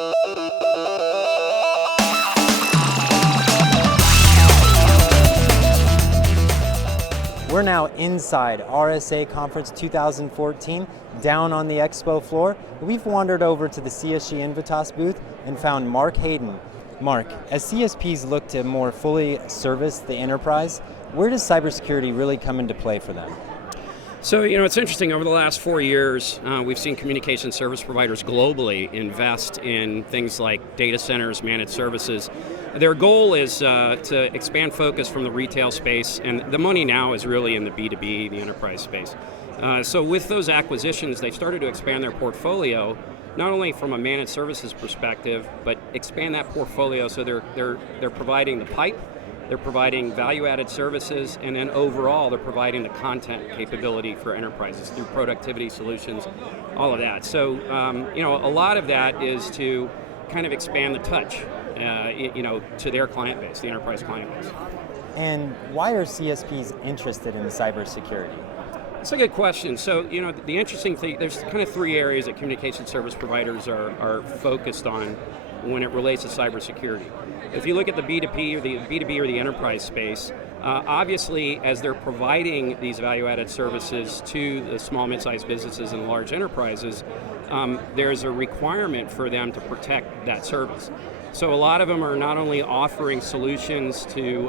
We're now inside RSA Conference 2014, down on the expo floor. We've wandered over to the CSG Invotas booth and found Mark Hayden. Mark, as CSPs look to more fully service the enterprise, where does cybersecurity really come into play for them? So, it's interesting. Over the last 4 years, we've seen communication service providers globally invest in things like data centers, managed services. Their goal is to expand focus from the retail space, and the money now is really in the B2B, the enterprise space. So with those acquisitions, they've started to expand their portfolio, not only from a managed services perspective, but expand that portfolio so they're providing the pipe, they're providing value-added services, and then overall they're providing the content capability for enterprises through productivity solutions, all of that. So, a lot of that is to kind of expand the touch, to their client base, the enterprise client base. And why are CSPs interested in cybersecurity? That's a good question. So, the interesting thing, there's kind of 3 areas that communication service providers are focused on when it relates to cybersecurity. If you look at the B2B or the enterprise space, obviously as they're providing these value-added services to the small, mid-sized businesses and large enterprises, there's a requirement for them to protect that service. So a lot of them are not only offering solutions to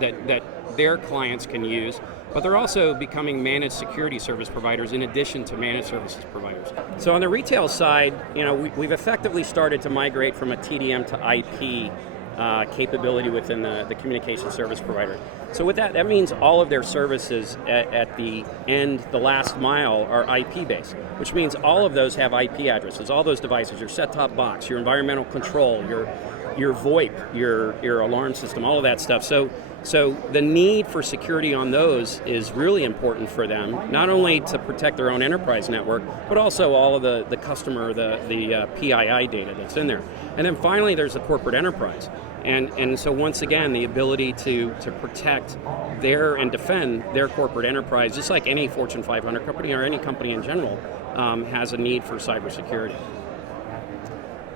that their clients can use, but they're also becoming managed security service providers in addition to managed services providers. So on the retail side, we've effectively started to migrate from a TDM to IP capability within the communication service provider. So with that means all of their services at the end, the last mile, are IP-based, which means all of those have IP addresses. All those devices, your set-top box, your environmental control, your VoIP, your alarm system, all of that stuff. So the need for security on those is really important for them, not only to protect their own enterprise network, but also all of the customer, the PII data that's in there. And then finally, there's the corporate enterprise. And so once again, the ability to protect and defend their corporate enterprise, just like any Fortune 500 company or any company in general, has a need for cybersecurity.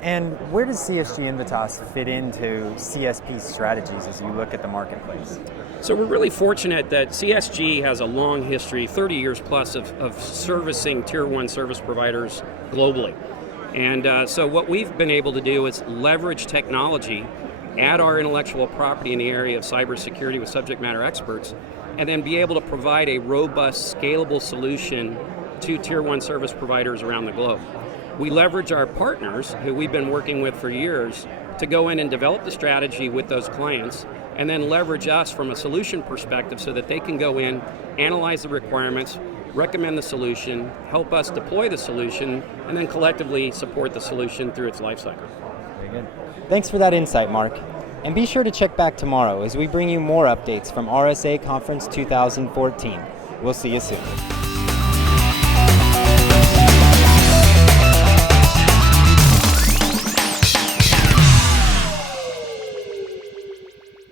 And where does CSG Invotas fit into CSP strategies as you look at the marketplace? So we're really fortunate that CSG has a long history, 30 years plus, of servicing Tier 1 service providers globally. And so what we've been able to do is leverage technology, add our intellectual property in the area of cybersecurity with subject matter experts, and then be able to provide a robust, scalable solution to Tier 1 service providers around the globe. We leverage our partners, who we've been working with for years, to go in and develop the strategy with those clients, and then leverage us from a solution perspective so that they can go in, analyze the requirements, recommend the solution, help us deploy the solution, and then collectively support the solution through its lifecycle. Very good. Thanks for that insight, Mark. And be sure to check back tomorrow as we bring you more updates from RSA Conference 2014. We'll see you soon.